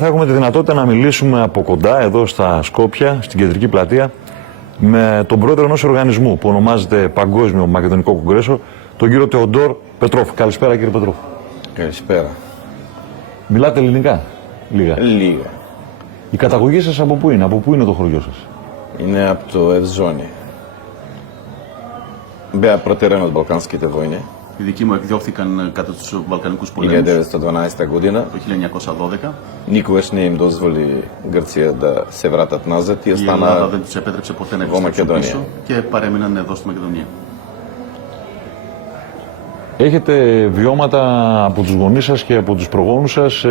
Θα έχουμε τη δυνατότητα να μιλήσουμε από κοντά, εδώ στα Σκόπια, στην κεντρική πλατεία, με τον πρόεδρο ενός οργανισμού που ονομάζεται Παγκόσμιο Μακεδονικό Κογκρέσο, τον κύριο Θεοντόρ Πετρόφ. Καλησπέρα, κύριε Πετρόφ. Καλησπέρα. Μιλάτε ελληνικά, λίγα? Λίγα. Η καταγωγή σας από πού είναι, το χωριό σας? Είναι από το Ευζώνη. Бяха протерени от Балканските войни. Οι δικοί μου εκδιώχθηκαν κατά τους Βαλκανικούς πολέμους 1912 година. το 1912. Никогаш не им дозволи Гърция да се вратат назад и Η Ελλάδα остана δεν τους επέτρεψε ποτέ να εγώ επιστρέψουν Μακεδονία. πίσω και παρέμειναν εδώ στη Μακεδονία. Έχετε βιώματα από τους γονείς σας και από τους προγόνους σας,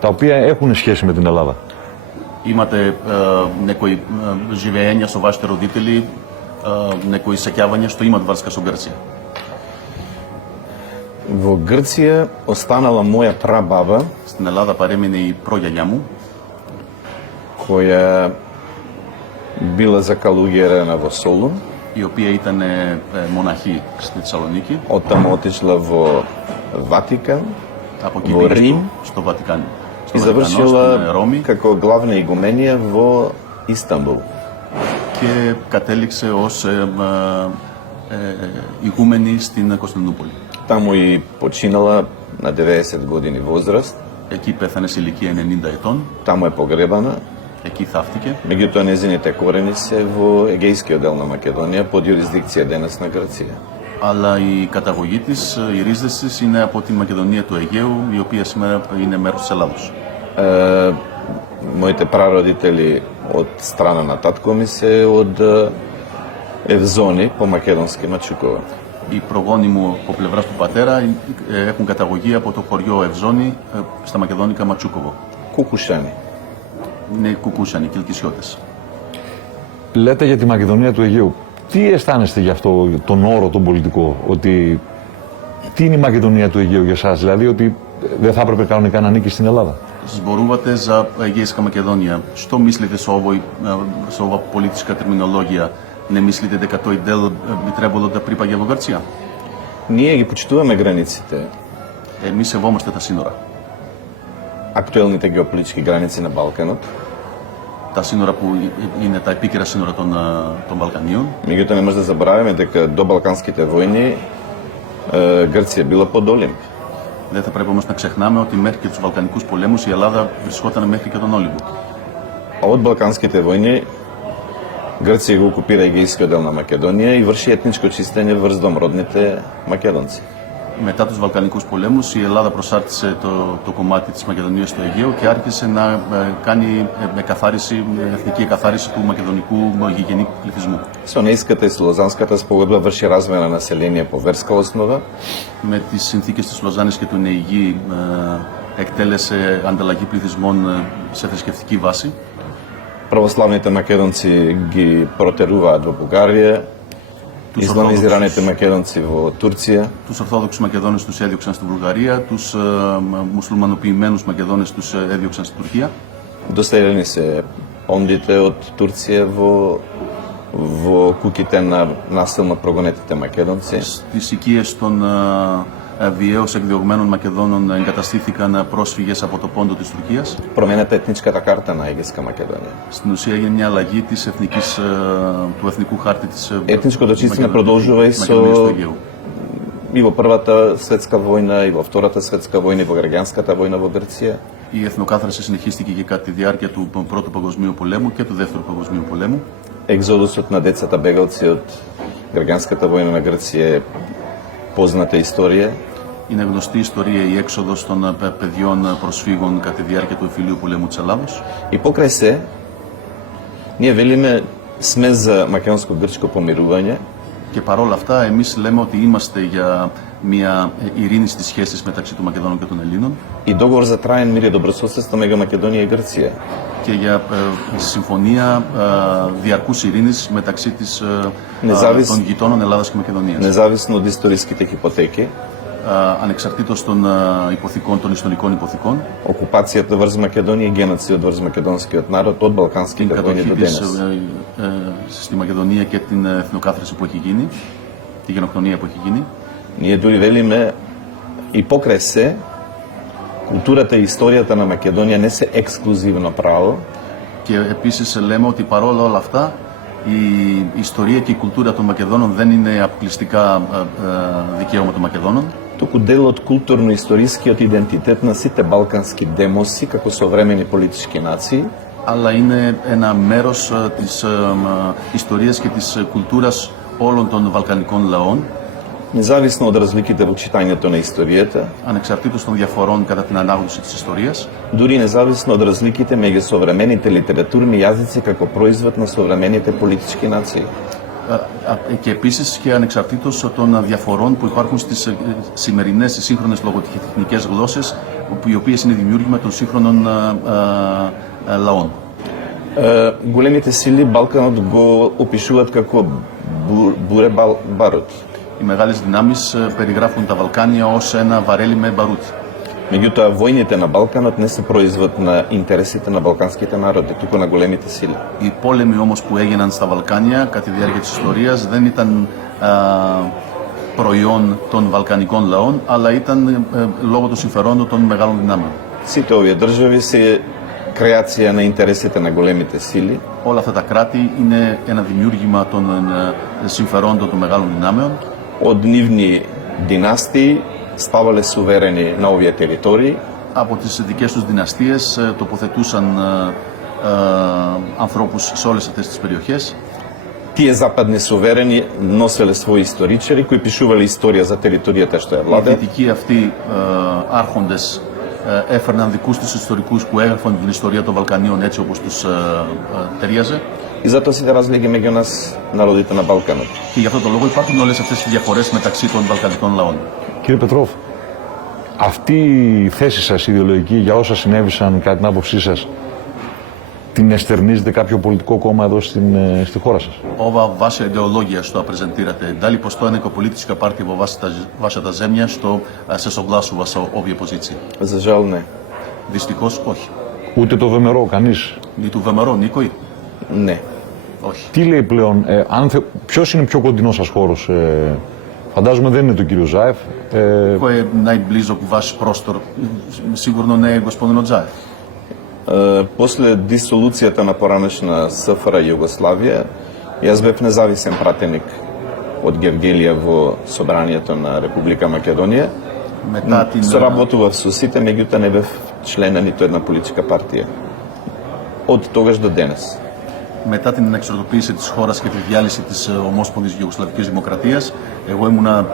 τα οποία έχουν σχέση με την Ελλάδα. Имате некои живеења со вашите родители, некои сеќавања што имат врска со Грција. Во Грција останала моја прабаба, Στην Ελλάδα παρέμεινε η προγιαγιά μου, која била закалугирана во Солун. η οποία ήταν μοναχή στη Θεσσαλονίκη. Оттаму отишла во Ватикан Από εκεί Во πήγε Ρим. στο Βατικάνο. и Στην завршила Ρώμη како главна игуменија во Истанбул. και κατέληξε ως ηγούμενη στην Κωνσταντινούπολη. Таму и починала на 90 години возраст. Εκεί πέθανε σε ηλικία 90 ετών, Таму е погребана. εκεί θαύτηκε. Меѓутоа незините корени се во егејскиот дел на Македонија под јурисдикција денес на Грција. Αλλά η καταγωγή της, οι ρίζες της είναι από τη Μακεδονία του Αιγαίου, η οποία σήμερα είναι μέρος της Ελλάδος. Моите прародители од страна на татко ми се од Евзони, по македонски Мачукова. Οι προγόνοι μου από πλευράς του πατέρα έχουν καταγωγή από το χωριό Ευζώνη στα μακεδόνικα Ματσούκοβο. Кукушани. Είναι κουκούσανοι, κιλκισιώτες. Λέτε για τη Μακεδονία του Αιγαίου. Τι αισθάνεστε για αυτό τον όρο, τον πολιτικό, ότι τι είναι η Μακεδονία του Αιγαίου για εσάς, δηλαδή ότι δεν θα έπρεπε κανονικά να ανήκει στην Ελλάδα? Зборувате за Егейска Македонија. Што мислите со ова политичка терминологија? Не мислите дека тој дел би требало да припаѓа во Грција? Ние ги почитуваме границите, Ми севомαστε τα σύνορα. актуелните геополитички граници на Балканот. Τα σύνορα που είναι τα επίκαιρα σύνορα των Βαλκανίων. Меѓутоа не може да забораваме дека до Балканските војни Грција била под Олимп. Δεν θα πρέπει όμως να ξεχνάμε ότι μέχρι και τους Βαλκανικούς πολέμους η Ελλάδα βρισκόταν μέχρι και τον Όλυμπο. Од Балканските војни Грција го окупира егејскиот дел на Македонија и врши етничко чистење врз домродните македонци. Μετά τους Βαλκανικούς πολέμους η Ελλάδα προσάρτησε το κομμάτι της Μακεδονίας στο Αιγαίο και άρχισε να κάνει εθνική εκαθάριση του μακεδονικού γηγενή πληθυσμού. Со Нејската и Лозанската спогодба врши размена на население по верска основа. Με τις συνθήκες της Λοζάνης και του ΝΕΙΓΗ εκτέλεσε ανταλλαγή πληθυσμών σε θρησκευτική βάση. Православните македонци ги протеруваат во Бугарија, исламизираните македонци во Турција. Τους Ορθόδοξους Μακεδόνες τους έδιωξαν στην Βουλγαρία, τους μουσουλμανοποιημένους Μακεδόνες τους έδιωξαν στην Τουρκία. Доселени се ондите од Турција во куќите на насилно прогонетите македонци. Στις οικίες των βιαίως εκδιωγμένων Μακεδόνων εγκαταστήθηκαν πρόσφυγες από το πόντο της Τουρκίας. Променета етничката карта на Егејска Македонија. Στην ουσία έγινε μια αλλαγή του εθνικού χάρτη της Етничкото чистење продолжува и Μακεδονίας του со Αιγαίου. и во Првата светска војна, и во Втората светска војна, и во граѓанската војна во Грција. Η εθνοκάθαρση συνεχίστηκε και κατά τη διάρκεια του Πρώτου Παγκοσμίου Πολέμου και του Δεύτερου Παγκοσμίου Πολέμου. Екзодусот на децата бегалци од граѓанската војна на Грција е позната историја. Είναι γνωστή η ιστορία η έξοδος των παιδιών προσφύγων κατά τη διάρκεια του εμφυλίου πολέμου της Ελλάδος. И покрај се, ние велиме сме за македонско-грчко помирување, Και παρόλα αυτά, εμείς λέμε ότι είμαστε για μια ειρήνη στις σχέσεις μεταξύ των Μακεδόνων και των Ελλήνων и договор за траен мир и добрососедство меѓу Македонија и Грција. και για συμφωνία διαρκούς ειρήνης μεταξύ των γειτόνων Ελλάδας και Μακεδονίας. Независно од историските хипотеки, Ανεξαρτήτως των υποθηκών, των ιστορικών υποθηκών, окупацијата врз Македонија и геноцидот врз македонскиот народ од την балканските војни κατοχή до της денес. στη Μακεδονία και την εθνοκάθαρση που έχει γίνει, τη γενοκτονία που έχει γίνει. Ние дури велиме и покрај се Културата и историјата на Македонија не се ексклузивно право, Και επίσης λέμε ότι παρόλα όλα αυτά η ιστορία και η κουλτούρα των Μακεδόνων δεν είναι αποκλειστικά δικαίωμα των Μακεδόνων. туку дел од културно-историскиот идентитет на сите балкански демоси како современи политички нации, Αλλά είναι ένα μέρος της ιστορίας και της κουλτούρας όλων των βαλκανικών λαών, независно од разликите во читањето на историјата, ανεξαρτήτως των διαφορών κατά την ανάγνωση της ιστορίας, дури независно од разликите меѓу современите литературни јазици како производ на современите политички нации. και επίσης και ανεξαρτήτως των διαφορών που υπάρχουν στις σημερινές σύγχρονες λογοτεχνικές γλώσσες, οι οποίες είναι δημιούργημα των σύγχρονων λαών. Големите сили Балканот го опишуваат како буре барут. Οι μεγάλες δυνάμεις περιγράφουν τα Βαλκάνια ως ένα βαρέλι με μπαρούτι. Меѓутоа, војните на Балканот не се производ на интересите на балканските народи, туку на големите сили. Οι πόλεμοι όμως που έγιναν στα Βαλκάνια κατά τη διάρκεια της ιστορίας δεν ήταν προϊόν των βαλκανικών λαών, αλλά ήταν λόγω των συμφερόντων των μεγάλων δυνάμεων. Сите овие држави се креација на интересите на големите сили, Όλα αυτά τα κράτη είναι ένα δημιούργημα των συμφερόντων των μεγάλων δυνάμεων. од нивни династии ставале суверени на овие територии, Από τις δικές τους δυναστείες τοποθετούσαν ανθρώπους σε όλες αυτές τις περιοχές. тие западни суверени носеле своји историчари кои пишувале историја за територијата што ја Οι владеат. δυτικοί αυτοί άρχοντες έφερναν δικούς τους ιστορικούς που έγραφαν την ιστορία των Βαλκανίων έτσι όπως τους ταιριάζε. И затоа сите разлики меѓу нас, народите на Балканот. Και γι' αυτό το λόγο υπάρχουν όλες αυτές οι διαφορές μεταξύ των βαλκανικών λαών. Κύριε Πετρόφ, αυτή η θέση σας ιδεολογική για όσα συνέβησαν κατά την άποψή σας, την εστερνίζετε κάποιο πολιτικό κόμμα εδώ στη χώρα σας? Ova vaša ideologija što prezentirate, da li postoje neka politička partija vo vašата zemlja što se soglasува sa ovije pozicije? За жал не. Δυστυχώς όχι. Ούτε το Βεμερό, κανείς? Ni tu Βεμερό, Νίκοη? Не. Όχι. Τι λέει πλέον, ποιος είναι πιο κοντινός σας χώρος? Φαντάζομαι δεν είναι το κύριο Ζάεφ. Ko je najbližog vaš prostor? Sigurno ne gospodin Odžajev. После дисолуцијата на поранешна СФР Југославија, јас бев независен пратеник од Гевгелија во Собранието на Република Македонија. Μετά την, Соработував со сите, меѓутоа не бев член на ниту една политичка партија. Од тогаш до денес. μετά την εξορροπήση της χώρας και τη διάλυση της ομόσπονδης Ιουγκοσλαβικής Δημοκρατίας, εγώ ήμουνα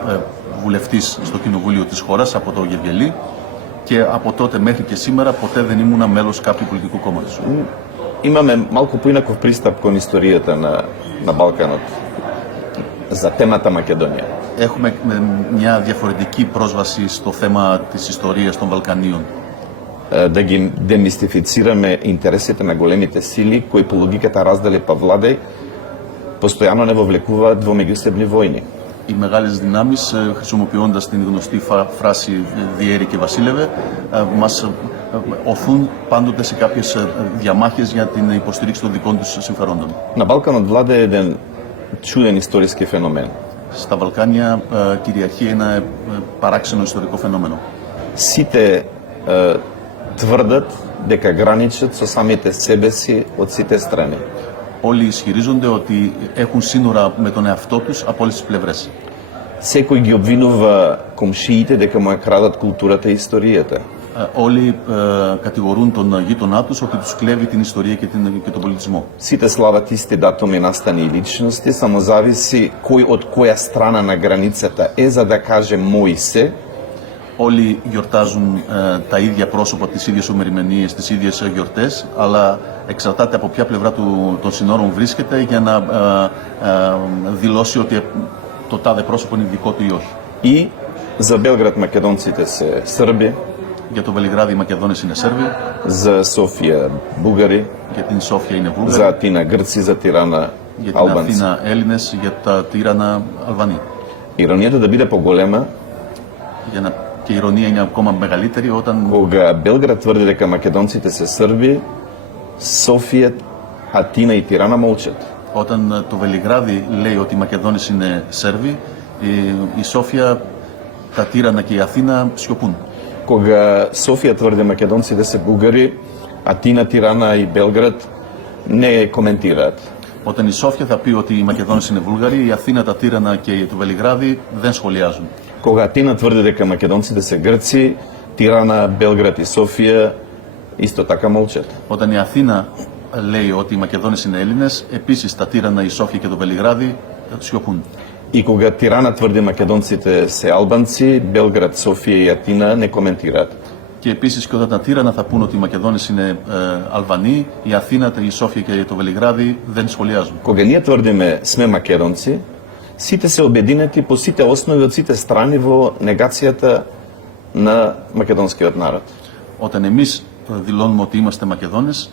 βουλευτής στο κοινοβούλιο της χώρας από το Γεβγελί και από τότε μέχρι και σήμερα ποτέ δεν ήμουνα μέλος κάποιου πολιτικού κόμματος. Имаме малку поинаков пристап кон историјата на Балканот за темата Македонија. Έχουμε μια διαφορετική πρόσβαση στο θέμα της ιστορίας των Βαλκανίων. Да ги демистифицираме интересите на големите сили кои по логиката раздели па владеј постојано не вовлекуваат во меѓусебни војни. Οι μεγάλες δυνάμεις, χρησιμοποιώντας την γνωστή φράση «διέρη και βασίλευε», μας οθούν πάντοτε σε κάποιες διαμάχες για την υποστήριξη των δικών τους συμφερόντων. На Балканот владее еден чуден историски феномен. Στα Βαλκάνια κυριαρχεί ένα παράξενο ιστορικό φαινόμενο. Сите тврдат дека граничат со самите себе си од сите страни. Όλοι ισχυρίζονται ότι έχουν σύνορα με τον εαυτό τους από όλες τις πλευρές. Секој ги обвинува комшиите дека му ја крадат културата и историјата. Όλοι κατηγορούν τον γείτονά τους ότι τους κλέβει την ιστορία και τον πολιτισμό. Сите слават исти датуми, настани и личности, само зависи кој од која страна на границата е за да каже мој се. Όλοι γιορτάζουν τα ίδια πρόσωπα, τις ίδιες ομεριμενίες, τις ίδιες γιορτές, αλλά εξαρτάται από ποια πλευρά των συνόρων βρίσκεται για να δηλώσει ότι το τάδε πρόσωπο είναι δικό του ή όχι. И за Белград македонците се Срби, Για το Βελιγράδι οι Μακεδόνες είναι Σέρβοι, за Софија Бугари, για την Σόφια είναι за Βούλγαροι, Атина Грци, за Тирана για την Албанци. Αθήνα Έλληνες, για τα Τύρανα Αλβανοί. Иронијата да биде поголема, Και η ηρωνία είναι ακόμα μεγαλύτερη όταν кога Белград тврди дека македонците се Срби, Софија, Атина и Тирана молчат. Όταν το Βελιγράδι λέει ότι οι Μακεδόνες είναι Σέρβοι, η Σόφια, τα Τύρανα και η Αθήνα σιωπούν. Кога Софија тврди македонците се бугари, Атина, Тирана и Белград не коментираат. Όταν η Σόφια θα πει ότι οι Μακεδόνες είναι Βούλγαροι, η Αθήνα, τα Τύρανα και το Βελιγράδι δεν σχολιάζουν. Кога Атина тврди дека македонците се грци, Тирана, Белград и Софија исто така молчат. Όταν η Αθήνα λέει ότι οι Μακεδόνες είναι Έλληνες, επίσης τα Τύρανα, η Σόφια και το Βελιγράδι σιωπούν. И кога Тирана тврди македонците се албанци, Белград, Софија и Атина не коментираат. Και επίσης και όταν τα Τύρανα θα πούν ότι οι Μακεδόνες είναι Αλβανοί, η Αθήνα, η Σόφια και το Βελιγράδι δεν σχολιάζουν. Кога ние тврдиме сме македонци, сите се обединети по сите основи од сите страни во негацијата на македонскиот народ. Όταν εμείς δηλώνουμε ότι είμαστε Μακεδόνες,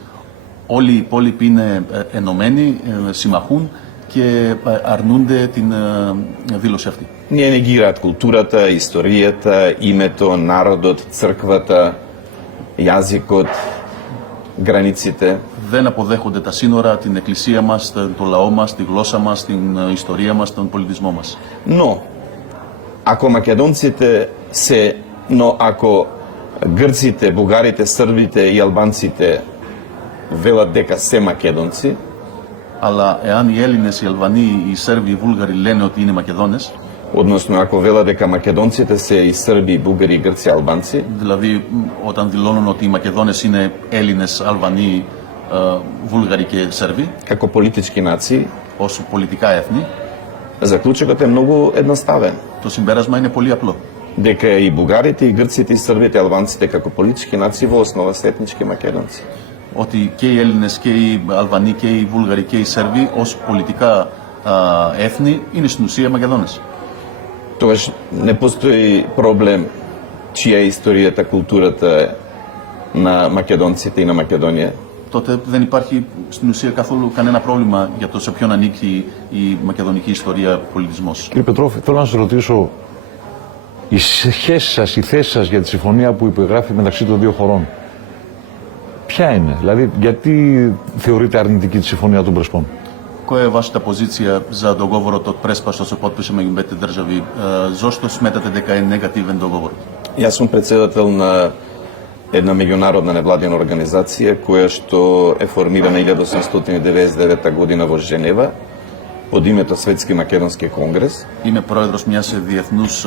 όλοι οι υπόλοιποι είναι ενωμένοι, συμμαχούν και αρνούνται την δήλωση αυτή. Ние негираат културата, историјата, името, народот, црквата, јазикот, границите. Δεν αποδέχονται τα σύνορα, την εκκλησία μας, το λαό μας, τη γλώσσα μας, την ιστορία μας, τον πολιτισμό μας. Но, ако македонците се, но ако грците, бугарите, србите и албанците велат дека се македонци, Αλλά εάν οι Έλληνες, οι Αλβανοί, οι Σέρβοι, οι Βούλγαροι λένε ότι είναι Μακεδόνες, односно ако велат дека македонците се и срби, и бугари, и грци, и албанци, δηλαδή όταν δηλώνουν ότι οι Μακεδόνες είναι Έλληνες, Αλβανοί, Βούλγαροι και Σέρβοι, како политички нации, ως πολιτικά έθνη, заклучокот е многу едноставен. το συμπέρασμα είναι πολύ απλό. Дека и бугарите, и грците, и србите, и албанците како политички нации во основа се етнички македонци. Ότι και οι Έλληνες και οι Αλβανοί και οι Βούλγαροι και οι Σέρβοι ως πολιτικά έθνη είναι στην ουσία Μακεδόνες. Тогаш не постои проблем чија е историјата, културата на македонците и на Македонија. Τότε δεν υπάρχει στην ουσία καθόλου κανένα πρόβλημα για το σε ποιον ανήκει η μακεδονική ιστορία, πολιτισμός. Κύριε Πετρόφ, θέλω να σας ρωτήσω η σχέση σας, η θέση σας για τη συμφωνία που υπεγράφει μεταξύ των δύο χωρών. Ποια είναι, δηλαδή γιατί θεωρείτε αρνητική τη συμφωνία των Πρεσπών? Која е вашата позиција за договорот од Преспа што се потпише меѓу двете држави? Зошто сметате дека е негативен договор? Јас сум председател на една меѓународна невладина организација која што е формирана 1899 година во Женева под името Светски македонски конгрес. Είμαι πρόεδρος μιας διεθνούς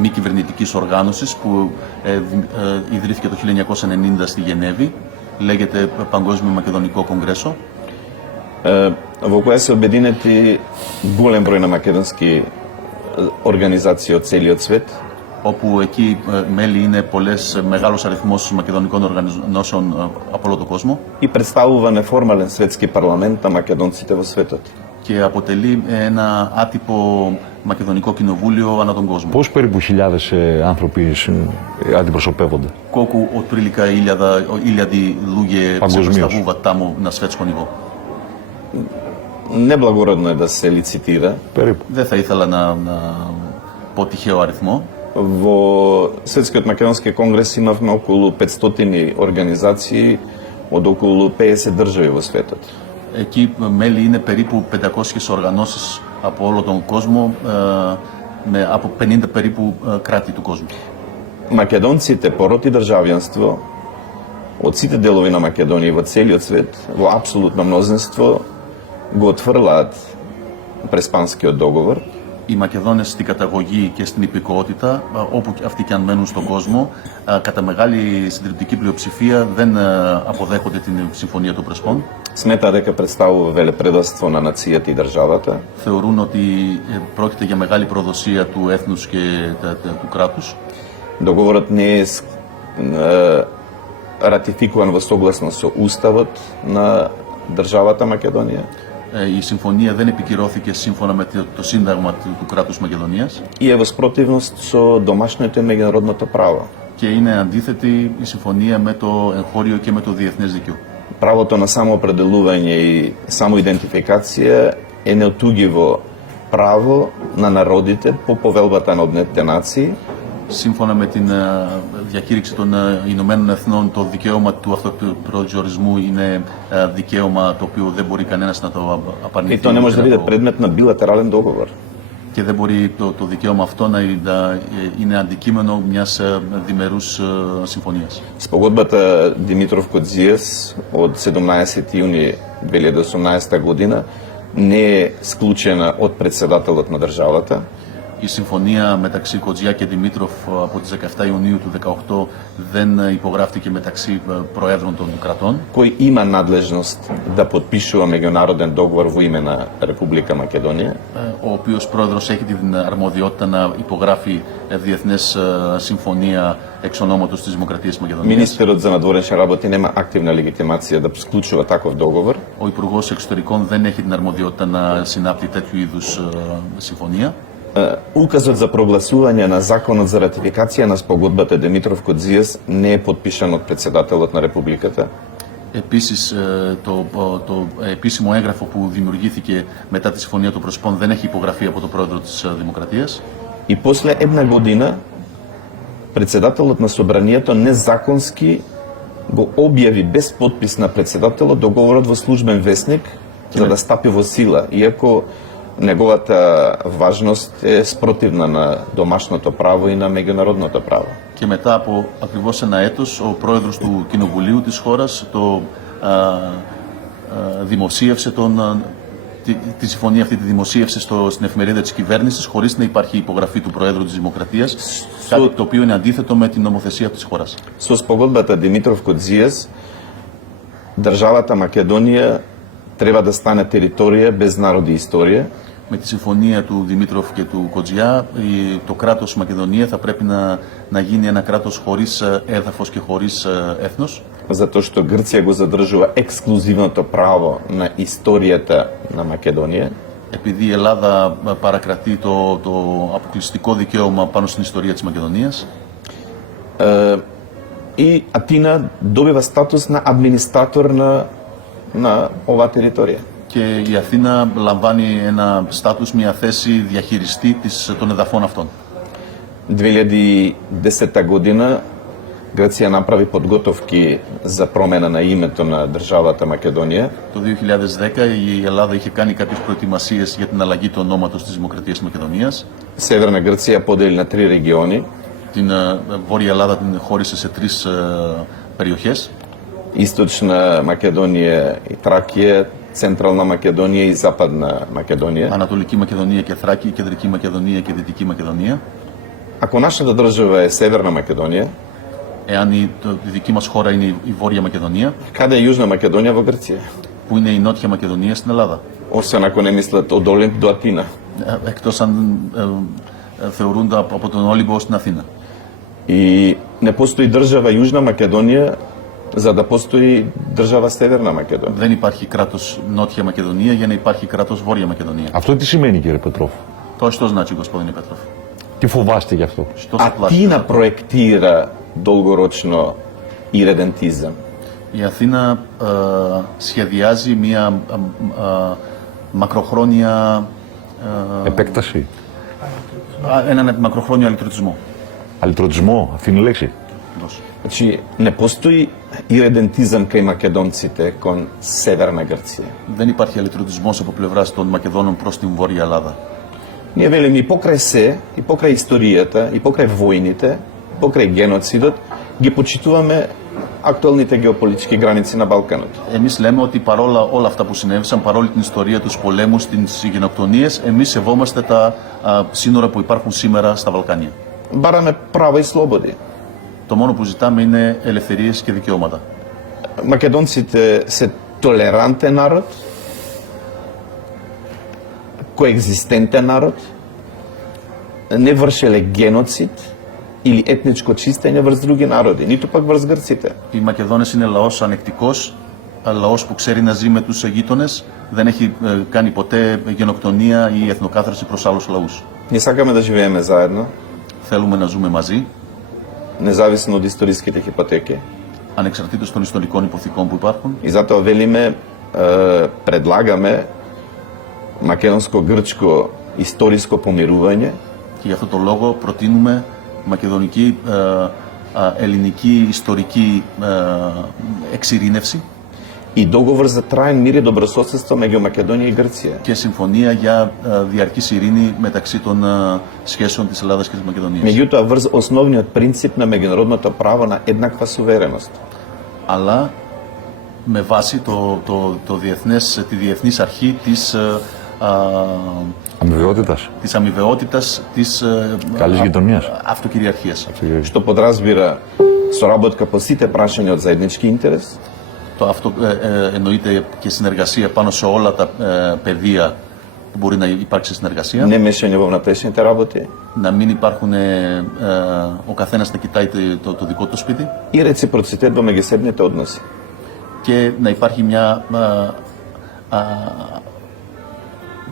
μη κυβερνητικής οργάνωσης που ιδρύθηκε το 1990 στη Γενέβη. Λέγεται Παγκόσμιο Μακεδονικό Κογκρέσο. Во која се обединети голем број на македонски организации од целиот свет. Όπου εκεί μέλη είναι μεγάλος αριθμός μακεδονικών οργανώσεων από όλο τον κόσμο. И представува неформален светски парламент на македонците во светот. Και αποτελεί ένα άτυπο μακεδονικό κοινοβούλιο ανά τον κόσμο. Πώς περίπου χιλιάδες άνθρωποι αντιπροσωπεύονται? Колко otprilike илјади луѓе се представуваат таму на светско ниво? Неблагородно е да се лицитира. Περίπου. Δεν θα ήθελα να πω τυχαίο αριθμό. Во Светскиот македонски конгрес имавме околу 500 организации од околу 50 држави во светот. Εκεί μέλη είναι περίπου 500 οργανώσεις από όλο τον κόσμο, από 50 περίπου κράτη του κόσμου. Македонците пороти државјанство од сите делови на Македонија во целиот свет, во апсолутно мнозинство, го отфрлаат Преспанскиот договор. Οι Μακεδόνες στην καταγωγή και στην υπηκότητα, όπου αυτοί και αν μένουν στον κόσμο, κατά μεγάλη συντριπτική πλειοψηφία δεν αποδέχονται την συμφωνία των Πρεσπών. Смета дека представува велепредавство на нацијата и државата. Θεωρούν ότι πρόκειται για μεγάλη προδοσία του έθνους και του κράτους. Договорот не е ратификуван во согласност со уставот на државата Македонија. Η συμφωνία δεν επικυρώθηκε σύμφωνα με το Σύνταγμα του κράτους Μακεδονίας. И е во спротивност со домашното и меѓународното право. Και είναι αντίθετη η συμφωνία με το εγχώριο και με το διεθνές δίκαιο. Правото на самоопределување и самоидентификација е неотугиво право на народите по повелбата на однетите нации. Σύμφωνα με την διακήρυξη των Ηνωμένων Εθνών, το δικαίωμα του αυτοπροσδιορισμού είναι δικαίωμα το οποίο δεν μπορεί κανένας να το απαρνηθεί. И тоа не може да биде предмет на билатерален договор. και δεν μπορεί το δικαίωμα αυτό να είναι αντικείμενο μιας διμερούς συμφωνίας. Спогодбата Димитров Кодзијас од 17 јуни 2018 година не е склучена од председателот на државата, Η συμφωνία μεταξύ Κοτζιά και Δημήτροφ από τις 17 Ιουνίου του 2018 δεν υπογράφτηκε μεταξύ προέδρων των κρατών, кој има надлежност да подпишува меѓународен договор во име на Република Македонија, ο οποίος πρόεδρος έχει την αρμοδιότητα να υπογράφει διεθνές συμφωνία εξ ονόματος της Δημοκρατίας Μακεδονίας. Министерот за надворешни работи нема активна легитимација да склучува таков договор. Ο Υπουργός Εξωτερικών δεν έχει την αρμοδιότητα να συνάπτει τέτοιου είδους συμφωνία. Указот за прогласување на законот за ратификација на спогодбата Димитров Кодзијас не е подпишан од председателот на Републиката. Επίσης, το επίσημο έγγραφο που δημιουργήθηκε μετά τη Συμφωνία των Προσωπών δεν έχει υπογραφεί από τον πρόεδρο της Δημοκρατίας. И после една година председателот на собранието незаконски го објави без подпис на председателот договорот во службен весник за да стапи во сила, иако неговата важност е спротивна на домашното право и на меѓународното право. Και μετά από ακριβώς ένα έτος, ο πρόεδρος του Κοινοβουλίου της χώρας δημοσίευσε τη συμφωνία αυτή, τη δημοσίευσε στην εφημερίδα της κυβέρνησης, χωρίς να υπάρχει υπογραφή του Προέδρου της Δημοκρατίας, κάτι το οποίο είναι αντίθετο με την νομοθεσία της χώρας. Со спогодбата Димитров Кодзијас, државата Македонија треба да стане територија без народ и историја. Με τη συμφωνία του Δημήτροφ και του Κοτζιά, το κράτος Μακεδονία θα πρέπει να γίνει ένα κράτος χωρίς έδαφος και χωρίς έθνος. Затоа што Грција го задржува ексклузивното право на историјата на Македонија. Επειδή η Ελλάδα παρακρατεί το αποκλειστικό δικαίωμα πάνω στην ιστορία της Μακεδονίας. И Атина добива статус на администратор на оваа територија. Και η Αθήνα λαμβάνει ένα στάτους, μια θέση διαχειριστή των εδαφών αυτών. 2010 година Грција направи подготовки за промена на името на државата Македонија. Το 2010 η Ελλάδα είχε κάνει κάποιες προετοιμασίες για την αλλαγή του ονόματος της Δημοκρατίας Μακεδονίας. Северна Грција подели на 3 региони. Την Βόρεια Ελλάδα την χώρισε σε 3 περιοχές. Источна Македонија и Тракија, Централна Македонија и Западна Македонија. Ανατολική Μακεδονία και Θράκη, Κεντρική Μακεδονία και Δυτική Μακεδονία. Ако нашата држава е Северна Македонија, Εάν η δική μας χώρα είναι η Βόρεια Μακεδονία, каде е Јужна Македонија во Грција? που είναι η Νότια Μακεδονία στην Ελλάδα. Освен ако не мислат од Олимп до Атина. Εκτός αν θεωρούνται από τον Όλυμπο ως την Αθήνα. И не постои држава Јужна Македонија за да постои држава Северна Македонија. Δεν υπάρχει κράτος Νότια Μακεδονία για να υπάρχει κράτος Βόρεια Μακεδονία. Αυτό τι σημαίνει, κύριε Πετρόφ? To što znači, gospodine Petrov? Τι φοβάστε γι' αυτό? Što se plašite? Атина проектира долгорочно иридентизам. Η Αθήνα σχεδιάζει μια μακροχρόνια... Επέκταση. έναν μακροχρόνιο αλυτρωτισμό. Αλυτρωτισμό, αυτή είναι η λέξη. Значи, не постои иридентизам кај македонците кон Северна Грција. Δεν υπάρχει αλυτρωτισμός από πλευράς των Μακεδόνων προς την Βόρεια Ελλάδα. Ние велиме и покрај се, и покрај историјата, и покрај војните, и покрај геноцидот, ги почитуваме актуалните геополитички граници на Балканот. Εμείς λέμε ότι παρόλα όλα αυτά που συνέβησαν, παρόλη την ιστορία, τους πολέμους, τις γενοκτονίες, εμείς σεβόμαστε τα σύνορα που υπάρχουν σήμερα στα Βαλκάνια. Бараме права и слободи. Το μόνο που ζητάμε είναι ελευθερίες και δικαιώματα. Македонците се толерантен народ, коегзистентен народ, не вршеле геноцид или етничко чистење врз други народи, ниту пак врз грците. Οι Μακεδόνες είναι λαός ανεκτικός, λαός που ξέρει να ζει με τους γείτονες, δεν έχει κάνει ποτέ γενοκτονία ή εθνοκάθαρση προς άλλους λαούς. Ние сакаме да живееме заедно, Θέλουμε να ζούμε μαζί, независно од историските хипотеки. ανεξαρτήτως των ιστορικών υποθηκών που υπάρχουν. И затоа велиме, предлагаме македонско-грчко историско помирување, Και γι' αυτό το λόγο προτείνουμε μακεδονική, ελληνική ιστορική εξειρήνευση и договор за траен мир и добрососедство меѓу Македонија и Грција. Και συμφωνία για διαρκή ειρήνη μεταξύ των σχέσεων της Ελλάδας και της Μακεδονίας. Меѓутоа врз основниот принцип на меѓународното право на еднаква сувереност. Αλλά με βάση τη διεθνής αρχή Αμοιβαιότητας. της αμοιβαιότητας, της Καλής γειτονίας. αυτοκυριαρχίας. Што подразбира соработка по сите прашања од заеднички интерес, Αυτό εννοείται και συνεργασία πάνω σε όλα τα πεδία που μπορεί να υπάρξει συνεργασία. не мешање во внатрешните работи Να μην υπάρχουν, ο καθένας να κοιτάει το δικό του σπίτι и реципроцитет во меѓусебните односи. και να υπάρχει μια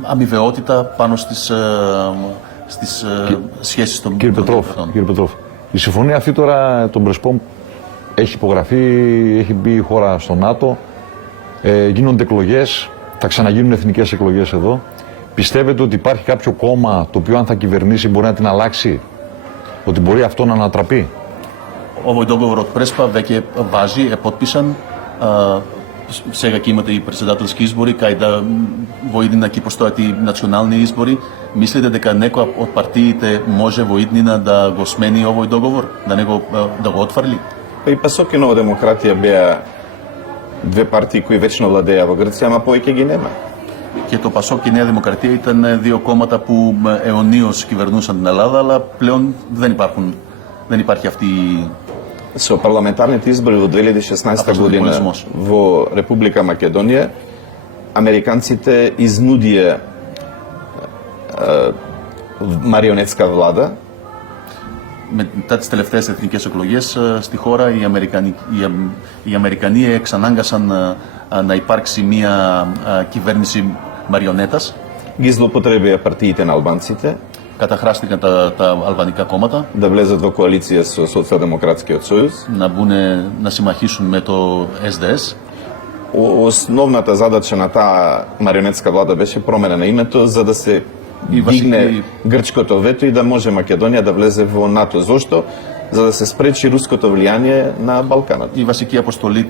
αμοιβαιότητα πάνω στις σχέσεις των Κύριε Πετρόφ, η συμφωνία αυτή τώρα των Πρεσπών έχει υπογραφεί, έχει μπει η χώρα στο ΝΑΤΟ, γίνονται εκλογές, θα ξαναγίνουν εθνικές εκλογές εδώ. Πιστεύετε ότι υπάρχει κάποιο κόμμα το οποίο αν θα κυβερνήσει μπορεί να την αλλάξει, ότι μπορεί αυτό να ανατραπεί? Ovaj dogovor od Prespa već je važi, je potpisan. Сега ќе имате и председателски избори, кај да во иднина ќе постојат и национални избори. Мислите дека некоја од партиите може во иднина да го смени овој договор, да го отфрли? И ПАСОК и Нова демократија беа две партии кои вечно владеа во Грција, ама повеќе ги нема. Και το ΠΑΣΟΚ και η Νέα Δημοκρατία ήταν δύο κόμματα που αιωνίως κυβερνούσαν την Ελλάδα, αλλά πλέον δεν υπάρχει αυτή η... Со парламентарните избори во 2016 година во Република Македонија, американците изнудија марионетска влада. Μετά τις τελευταίες εθνικές εκλογές στη χώρα, οι Αμερικανοί εξανάγκασαν να υπάρξει μια κυβέρνηση μαριονέτας. Ги злоупотребија партиите на албанците. Καταχράστηκαν τα αλβανικά κόμματα. Да влезат во коалиција со Социјалдемократскиот сојуз. Να συμμαχίσουν με το SDS. Основната задача на таа марионетска влада беше промена на името за да се дигне грчкото вето и да може Македонија да влезе во НАТО. Зошто? За да се спречи руското влијание на Балканот. Η βασική αποστολή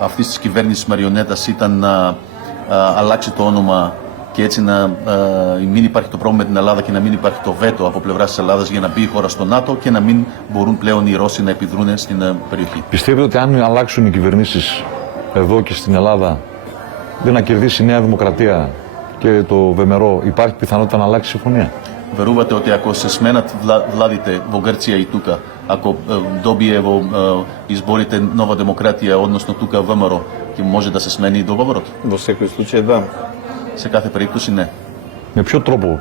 αυτής της κυβέρνησης μαριονέτας ήταν να αλλάξει το όνομα και έτσι να μην υπάρχει το πρόβλημα με την Ελλάδα και να μην υπάρχει το βέτο από πλευράς της Ελλάδας για να μπει η χώρα στο ΝΑΤΟ και να μην μπορούν πλέον οι Ρώσοι να επιδρούν στην περιοχή. Πιστεύετε ότι αν αλλάξουν οι κυβερνήσεις εδώ και στην Ελλάδα, δεν να κερδίσει η Νέα Δημοκρατία και το ΒΜΡΟ, υπάρχει πιθανότητα να αλλάξει η συμφωνία? Verujete ότι ako se smenat vladite vo Grčija i tuka, ako dobije izborite Nova demokratija, odnosno tuka ВМРО, και може да се смени договорот? Во секој случај да. Σε κάθε περίπτωση ναι. Με ποιο τρόπο,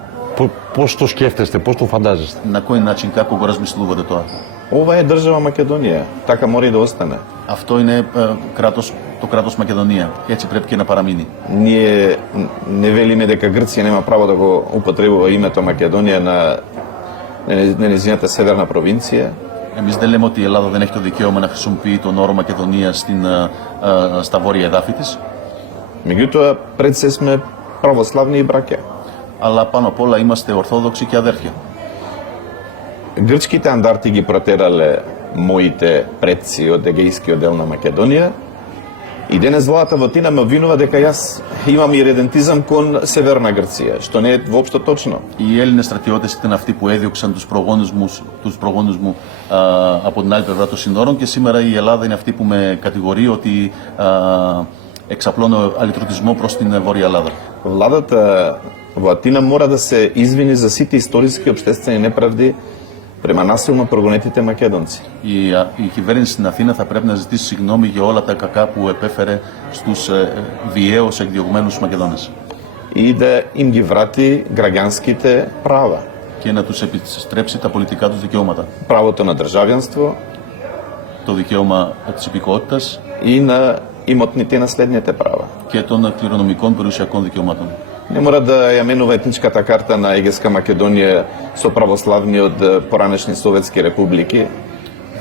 πώς το σκέφτεστε, πώς το φαντάζεστε? На кој начин, како го размислувате тоа? Ова е држава Македонија. Така мора и да остане. Αυτό είναι το крάτος Μακεδονία. Έτσι πρέπει και να παραμείνει. Ние не велиме дека Грција нема право да го употребува името Македонија на незината северна провинција. Εμείς δεν λέμε ότι η Ελλάδα δεν έχει το δικαίωμα να χρησιμοποιεί τον όρο Μακεδονία στα βόρεια εδάφη της. Μеѓутоа, пред се сме православни и браќа. Αλλά πάνω απ' όλα είμαστε Ορθόδοξοι και αδέρφια. Грчките андарти ги протерале моите предци од егејскиот дел на Македонија и денес злата вотина ме обвинува дека јас имам иридентизам кон Северна Грција, што не е воопшто точно. Οι Έλληνες στρατιώτες ήταν αυτοί που έδιωξαν τους προγόνους μου από την άλλη πλευρά των συνόρων και σήμερα η Ελλάδα είναι αυτή που με κατηγορεί ότι εξαπλώνω αλυτρωτισμό προς την Βόρεια Ελλάδα. Владата во Атина мора да се извини за сите историски и општествени неправди према насилно прогонетите македонци. Η κυβέρνηση στην Αθήνα θα πρέπει να ζητήσει συγγνώμη για όλα τα κακά που επέφερε στους βιαίως εκδιωγμένους Μακεδόνες. И да им ги врати граѓанските права. Και να τους επιστρέψει τα πολιτικά τους δικαιώματα. Правото на државјанство Το δικαίωμα της υπηκότητας и на имотните и наследните права. και των κληρονομικών περιουσιακών δικαιωμάτων. Не мора да ја менува етничката карта на Егејска Македонија со православни од поранешни советски републики.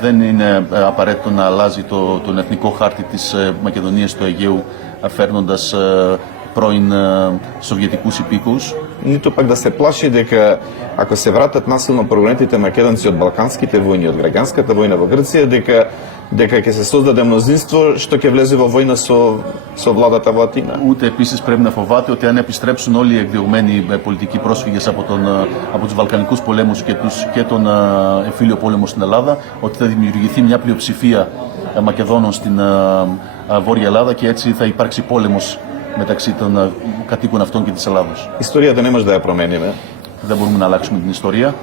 Δεν είναι απαραίτητο να αλλάζει τον εθνικό χάρτη της Μακεδονίας του Αιγαίου φέρνοντας πρώην Σοβιετικούς υπήκους. ниту пак да се плаши дека ако се вратат насилно прогонетите македонци од балканските војни, од граѓанската војна во Грција, дека ќе се создаде мнозинство што ќе влезе во војна со владата во Атина. Ούτε επίσης πρέπει να φοβάται ότι αν επιστρέψουν όλοι οι εκδιωγμένοι πολιτικοί πρόσφυγες από τους Βαλκανικούς πολέμους και τον εμφύλιο πόλεμο στην Ελλάδα, ότι θα δημιουργηθεί μια πλειοψηφία Μακεδόνων στην Βόρεια Ελλάδα και έτσι θα υπάρξει πόλεμος μεταξύ των κατοίκων αυτών και της Ελλάδος. Историјата не може да ја промениме. Δεν μπορούμε να αλλάξουμε την ιστορία.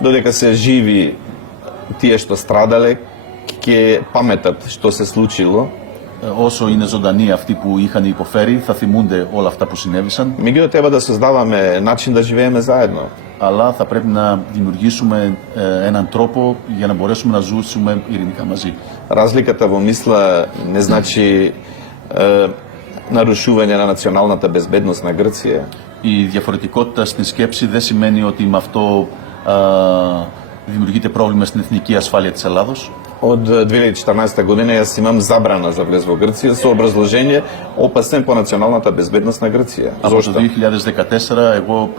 Додека се живи, тие што страдале ќе паметат што се случило. Όσο είναι ζωντανοί αυτοί που είχαν υποφέρει, θα θυμούνται όλα αυτά που συνέβησαν. Меѓутоа треба да создаваме начин да живееме заедно. Αλλά θα πρέπει να δημιουργήσουμε έναν τρόπο για να μπορέσουμε να ζούσουμε ειρηνικά μαζί. Разликата во мисла не значи нарушување на националната безбедност на Грција. Η διαφορετικότητα στην σκέψη δεν σημαίνει ότι με αυτό δημιουργείται πρόβλημα στην εθνική ασφάλεια της Ελλάδος. Од 2014 година јас имам забрана за влез во Грција со образложение опасен по националната безбедност на Грција. Από το Зошто? 2014 εγώ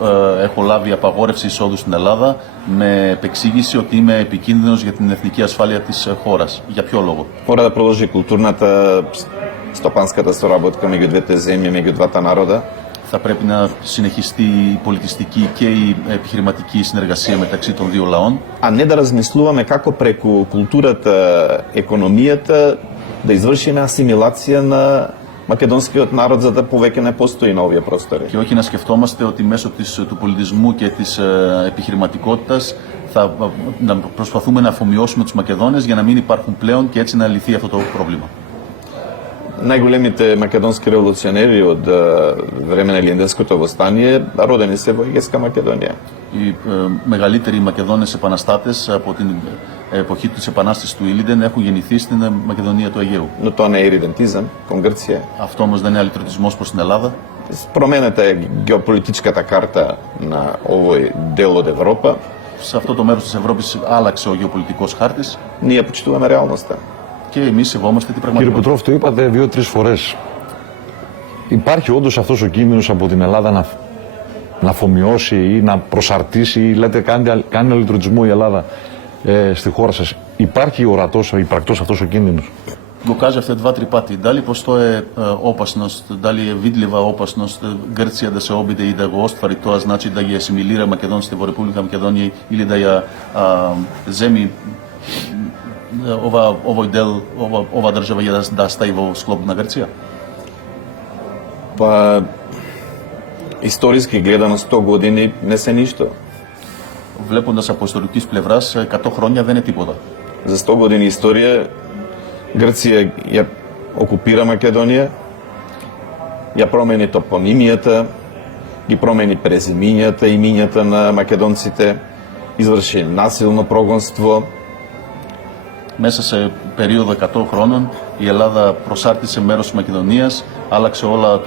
έχω λάβει απαγόρευση εισόδου στην Ελλάδα με επεξήγηση ότι είμαι επικίνδυνος για την εθνική ασφάλεια της χώρας. Για ποιο λόγο? Мора да продолжи културната, стопанската соработка меѓу двете земји, меѓу двата народа. Θα πρέπει να συνεχιστεί η πολιτιστική και η επιχειρηματική συνεργασία μεταξύ των δύο λαών. А не да размислуваме како преку културата, економијата да извршиме асимилација на македонскиот народ за да повеќе не постои на овие простори. Και όχι να σκεφτόμαστε ότι μέσω του πολιτισμού και της επιχειρηματικότητας να προσπαθούμε να αφομοιώσουμε τους Μακεδόνες για να μην υπάρχουν πλέον και έτσι να λυθεί αυτό το πρόβλημα. Најголемите македонски револуционери од време на Илинденското востание родени се во Егејска Македонија. Οι μεγαλύτεροι Μακεδόνες επαναστάτες από την εποχή της Επανάστασης του Ήλιντεν έχουν γεννηθεί στην Μακεδονία του Αιγαίου. Но тоа не е иридентизам кон Грција. Αυτό όμως δεν είναι αλυτρωτισμός προς την Ελλάδα. Промената е геополитичката карта на овој дел од Европа. Σε αυτό το μέρος της Ευρώπης άλλαξε ο γεωπολιτικός χάρτης Ние почитуваме реалноста. και εμείς σεβόμαστε την Κύριε πραγματικότητα. Πετρόφ, το είπατε 2-3 φορές. Υπάρχει όντως αυτός ο κίνδυνος από την Ελλάδα να αφομοιώσει ή να προσαρτήσει ή λέτε κάνει αλυτρωτισμό η Ελλάδα στη χώρα σας. Υπάρχει ορατός, υπαρκτός αυτός ο κίνδυνος? Dokaže v te 2-3 pati. Da li postoje opasnost, da li je vidljiva opasnost Grčija da se obide i da ga ostvari, to znači da je asimilira Makedonske v Republika Makedonije ili da je zemlji ovoj del, ova država je da staje v sklop na Grčija? Па историски гледано 100 години не се ништо. Βλέποντας από ιστορικής πλευράς, 100 χρόνια δεν είναι τίποτα. За 100 години историја Грција ја окупира Македонија, ја промени топонимијата, ги промени презимињата, имињата на македонците, изврши насилно прогонство. Μέσα σε περίοδο 100 χρόνων η Ελλάδα προσάρτησε μέρος της Μακεδονίας, άλλαξε όλα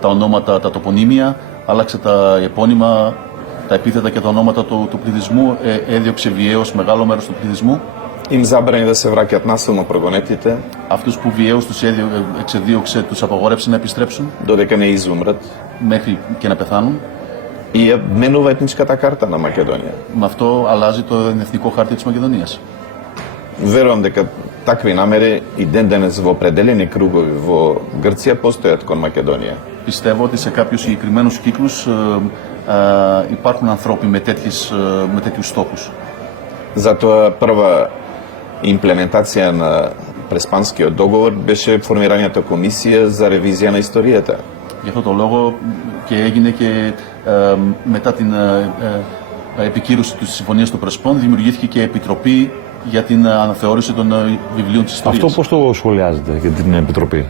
τα ονόματα, τα τοπονύμια, άλλαξε τα επώνυμα, τα επίθετα και τα ονόματα του πληθυσμού, έδιωξε βιαίως μεγάλο μέρος του πληθυσμού. Им забрани да се враќаат насилно прогонетите, Αυτούς που βιαίως τους εξεδίωξε, τους απαγόρευσε να επιστρέψουν додека не изумрат, μέχρι και να πεθάνουν. и ја менува етничката карта на Македонија. Με αυτό αλλάζει το εθνικό χάρτη της Μακεδονίας. Верувам дека такви намери и ден денес во определени кругови во Грција постојат кон Македонија. Πιστεύω ότι σε κάποιους συγκεκριμένους κύκλους υπάρχουν ανθρώποι με τέτοιους στόχους. Затоа прва имплементација на Преспанскиот договор беше формирањето комисија за ревизија на историјата. Γι' αυτό το λόγο και έγινε και μετά την επικύρωση της Συμφωνίας του Πρεσπών δημιουργήθηκε και Επιτροπή για την αναθεώρηση των βιβλίων της ιστορίας. Αυτό πώς το σχολιάζετε για την Επιτροπή?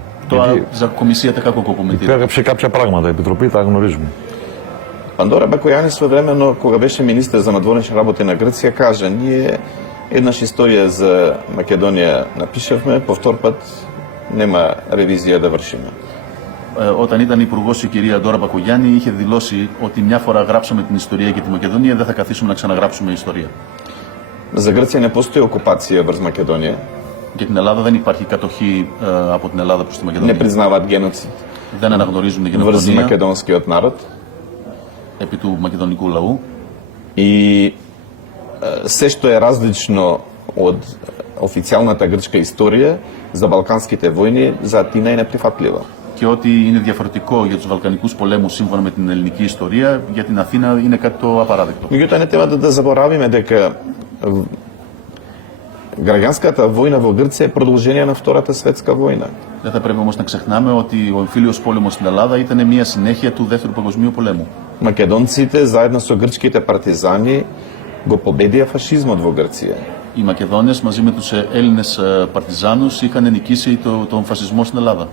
Za komisija kako komentira. Υπέγραψε κάποια πράγματα, η Επιτροπή τα γνωρίζουμε. Пандора Бакојани своевремено, кога беше министер за надворешни работи на Грција, кажа: ние еднаш историја за Македонија напишавме, по втор пат нема ревизија да вршиме. Όταν ήταν υπουργός η κυρία Ντόρα Μπακογιάννη είχε δηλώσει ότι μια φορά γράψαμε την ιστορία και τη Μακεδονία, δεν θα καθίσουμε να ξαναγράψουμε ιστορία. За Грција не постои окупација врз Македонија. Για την Ελλάδα δεν υπάρχει κατοχή από την Ελλάδα προς τη Μακεδονία. Не признаваат геноцид. Δεν αναγνωρίζουν την врз γενοκτονία македонскиот народ επί του μακεδονικού λαού и се што е различно од официјалната грчка историја за балканските војни за Атина е неприфатливо. και ό,τι είναι διαφορετικό για τους Βαλκανικούς πολέμους σύμφωνα με την ελληνική ιστορία, για την Αθήνα είναι κάτι το απαράδεκτο. Меѓутоа не треба да заборавиме дека граѓанската војна во Грција е продолжение на Втората светска војна. Δεν θα πρέπει όμως να ξεχνάμε ότι ο εμφύλιος πόλεμος στην Ελλάδα ήταν μια συνέχεια του Δεύτερου Παγκοσμίου Πολέμου. Македонците заедно со грчките партизани го победија фашизмот во Грција. Οι Μακεδόνες μαζί με τους Έλληνες παρτιζάνους είχαν νικήσει τον φασισμό στην Ελλάδα.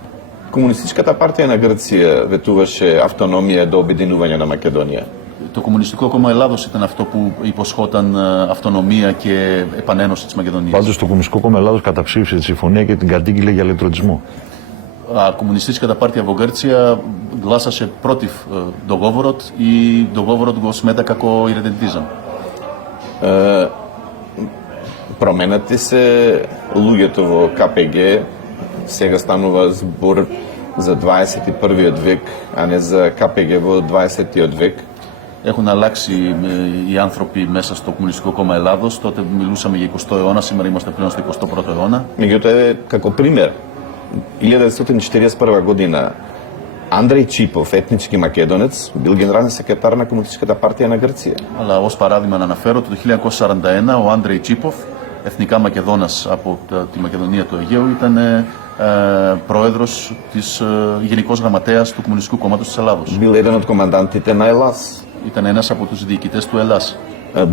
Комунистичката партија на Грција ветуваше автономија до обединување на Македонија. Το Κομμουνιστικό Κόμμα Ελλάδος ήταν αυτό που υποσχόταν αυτονομία και επανένωση της Μακεδονίας. Πάντως το Κομμουνιστικό Κόμμα Ελλάδος καταψήφισε τη συμφωνία και την κατήγγειλε για λαιτρωτισμό. A Komunistička partija во Grčija glasaše protiv dogovorot i dogovorot го смета како иридентизам. Променати се луѓето во КПГ, сега станува збор за 21-иот век, а не за КПГ во 20-иот век. Έχουν αλλάξει οι άνθρωποι μέσα στο Κομμουνιστικό Κόμμα Ελλάδος. Τότε μιλούσαμε για 20ο αιώνα, σήμερα είμαστε πλέον στο 21ο αιώνα. Меѓутоа, како пример, 1941 година Андреј Чипов, етнички македонец, бил генерален секретар на Комунистичката партија на Грција. Αλλά ως παράδειγμα να αναφέρω, το 1941 ο Άντρεϊ Τσίποφ, εθνικά Μακεδόνας από τη Μακεδονία του Αιγαίου, ήταν πρόεδρος της Γενικός Γραμματέας του Κομμουνιστικού Κόμματος της Ελλάδος. Бил еден од командантите на ЕЛАС. Ήταν ένας από τους διοικητές του ΕΛΑΣ.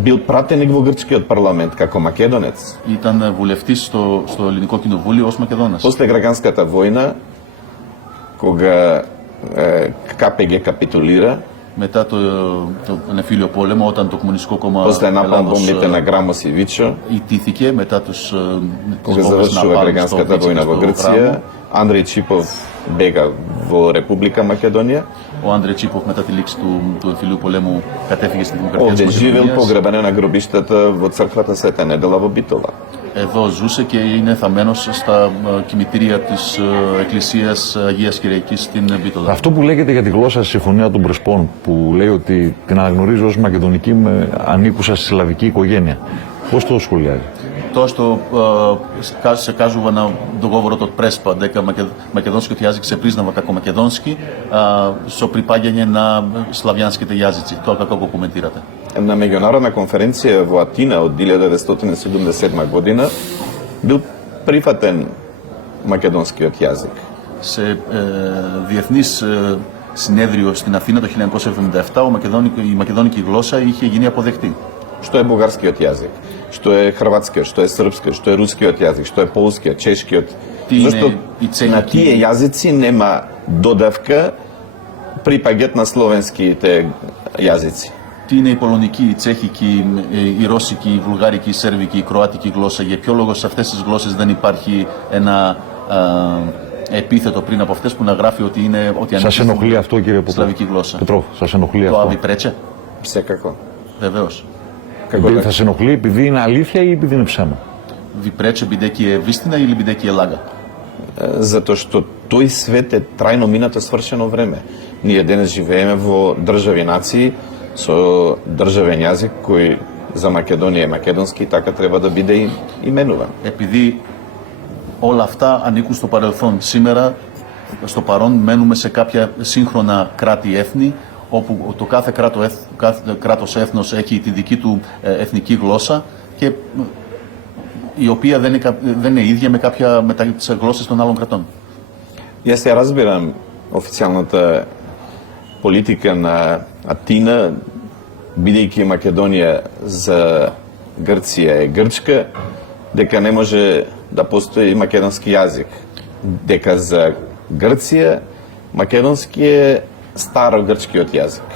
Бил пратеник во грчкиот парламент како македонец. Ήταν βουλευτής στο Ελληνικό Κοινοβούλιο ως Μακεδόνας. После граѓанската војна, кога КПГ капитулира, Μετά τον εμφύλιο πόλεμο, όταν το Κομμουνιστικό Κόμμα после Ελλάδος нападбомбите на Грамос и Вичо, ιτήθηκε, μετά τις кога βόμβες завршува Ναπάλμ στο граѓанската Βίτσο και војна στο во Грција, Γράμμο, Андреј Чипов бега во Република Македонија. ο Άντρεϊ Τσίποφ μετά τη λήξη του εμφυλίου πολέμου κατέφυγε στην Δημοκρατία Овде της живел Μακεδονίας. погребен е на гробиштата во црквата Света Недела во Битола. Εδώ ζούσε και είναι θαμμένος στα κημητήρια της Εκκλησίας Αγίας Κυριακής στην Μπίτολα. Αυτό που λέγεται για τη γλώσσα στη Συμφωνία των Πρεσπών, που λέει ότι την αναγνωρίζει ως μακεδονική με ανήκουσα στη σλαβική οικογένεια, πώς το σχολιάζει? To što se kažu na dogovoru od Prespa da makedonski jezik se priznava kako makedonski, so pripajanje na slavijanskите jezici. To kako го komentirate? На меѓународна конференција во Атина од 1977 година бил прифатен македонскиот јазик. Σε διεθνής συνέδριο στην Αθήνα το 1977 η μακεδόνικη γλώσσα είχε γίνει αποδεκτή. Што е бугарскиот јазик, што е хрватскиот, што е српскиот, што е рускиот јазик, што е полскиот, чешкиот. Зашто на тие јазици нема додавка припаѓаат на словенските јазици. Τι είναι η πολωνική, η τσέχικη, η ρώσικη, η βουλγάρικη, η σέρβικη, η κροατική γλώσσα? Για ποιο λόγο σε αυτές τις γλώσσες δεν υπάρχει ένα επίθετο πριν από αυτές που να γράφει ότι είναι ότι Σας ενοχλεί αυτό, κύριε σλαβική γλώσσα? Πετρόφ, σας ενοχλεί Το αυτό? αβιπρέτσε, Секако. βεβαίως. Θα σε ενοχλεί επειδή είναι αλήθεια ή επειδή είναι ψέμα? Βιπρέτσε μπιντέκι ευίστηνα ή λιμπιντέκι ελάγα? Затоа што тој свет е трајно минато свршено време. Ние денес живееме во држави нации со државен јазик кој за Македонија е македонски и така треба да биде именуван. Επειδή όλα αυτά ανήκουν στο παρελθόν, σήμερα στο παρόν μένουμε σε κάποια σύγχρονα κράτη-έθνη όπου το κάθε κράτος έθνος έχει τη δική του εθνική γλώσσα και η οποία δεν είναι ίδια με τις γλώσσες των άλλων κρατών. Јас ја разбирам официјалната политика на Атина, бидејќи Македонија за Грција е грчка, дека не може да постои македонски јазик. Дека за Грција македонски е старогрчкиот јазик.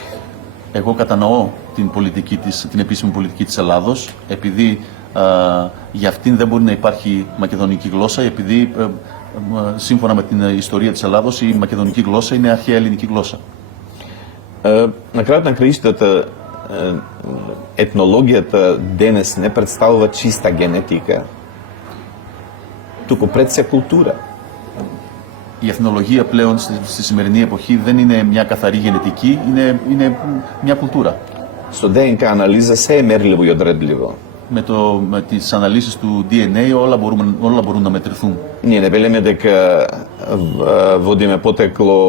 Εγώ κατανοώ την επίσημη πολιτική της Ελλάδος, επειδή για αυτήν δεν μπορεί να υπάρχει μακεδονική γλώσσα, επειδή σύμφωνα με την ιστορία της Ελλάδος η μακεδονική γλώσσα είναι αρχαία ελληνική γλώσσα. На крајот на краиштата етнологијата денес не представува чиста генетика, туку пред се култура. Η εθνολογία πλέον στη σημερινή εποχή δεν είναι μια καθαρή γενετική, είναι μια κουλτούρα. Со ДНК анализа се е мерливо и одредливо. Με τις αναλύσεις του DNA όλα μπορούν να μετρηθούν. Ние не велиме дека водиме потекло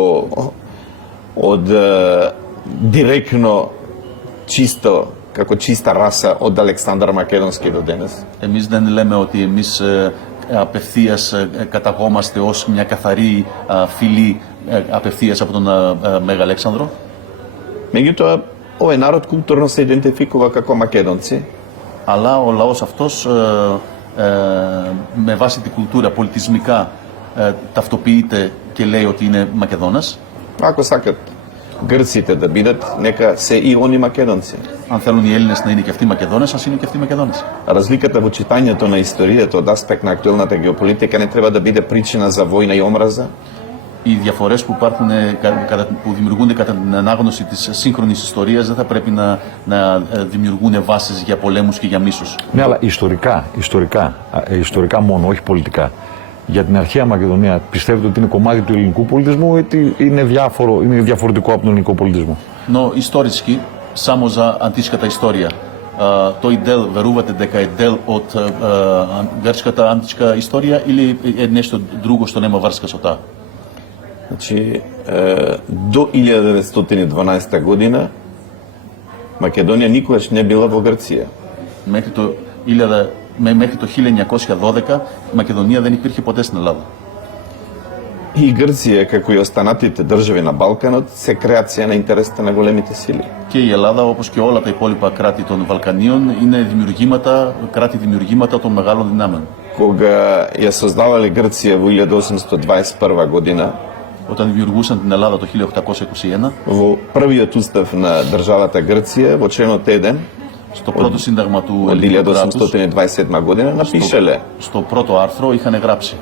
од директно чисто, како чиста раса од Александар Македонски до денес. Εμείς δεν λέμε ότι εμείς απευθείας καταγόμαστε ως μια καθαρή φυλή απευθείας από τον Μέγα Αλέξανδρο. Меѓутоа, овој народ културно се идентификува како македонци. Αλλά ο λαός αυτός με βάση την κουλτούρα πολιτισμικά ταυτοποιείται και λέει ότι είναι Μακεδόνας. Ако сакат грците да бидат, нека се и они македонци. Αν θέλουν οι Έλληνες να είναι και αυτοί Μακεδόνες, ας είναι και αυτοί Μακεδόνες. Разликата во читањето на историјата од аспект на актуелната геополитика не треба да биде причина за војна и омраза. Οι διαφορές που δημιουργούνται κατά την ανάγνωση της σύγχρονης ιστορίας δεν θα πρέπει να δημιουργούν βάσεις για πολέμους και για μίσους. Ναι, αλλά ιστορικά μόνο, όχι πολιτικά. Για την αρχαία Μακεδονία πιστεύετε ότι είναι κομμάτι του ελληνικού πολιτισμού ή είναι διαφορετικό από τον ελληνικό πολιτισμό? No, исторически, само за античката история. Тој дел верувате дека е дел од грчката античка историја или е нешто друго што нема врска со таа? Значи, до 1912 година Македонија никогаш не била во Грција. Μέχρι το 1912 η Μακεδονία δεν υπήρχε ποτέ στην Ελλάδα. И Грција, како и останатите држави на Балканот, се креација на интересите на големите сили. Και η Ελλάδα, όπως και όλα τα υπόλοιπα κράτη των Βαλκανίων, είναι κράτη δημιουργήματα των μεγάλων δυνάμεων. Кога ја создавале Грција во 1821 година, όταν δημιουργούσαν την Ελλάδα το 1821, во првиот устав на државата Грција, во членот 1, στο πρώτο σύνταγμα του од ελληνικού κράτους, 1827 година, напишеле: στο πρώτο άρθρο είχαν γράψει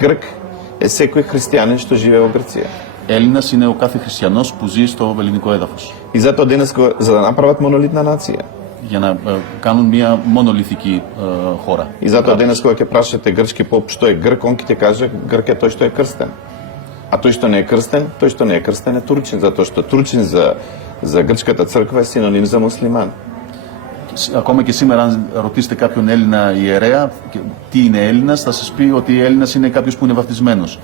Грк е секој христијанин што живее во Грција. Έλληνας είναι ο κάθε χριστιανός που ζει στο ελληνικό έδαφος. И затоа денес, за да направат монолитна нација. Για να κάνουν μια μονολιθική χώρα. И затоа денес кога ќе прашате грчки поп што е Грк, он ќе каже Грк е тој што е крстен. А тој што не е крстен е турчин, затоа што турчин за грчката црква е синоним за муслиман. Ακόμα και σήμερα, αν ρωτήσετε κάποιον Έλληνα ιερέα τι είναι Έλληνας, θα σας πει ότι Έλληνας είναι κάποιος που είναι βαφτισμένος.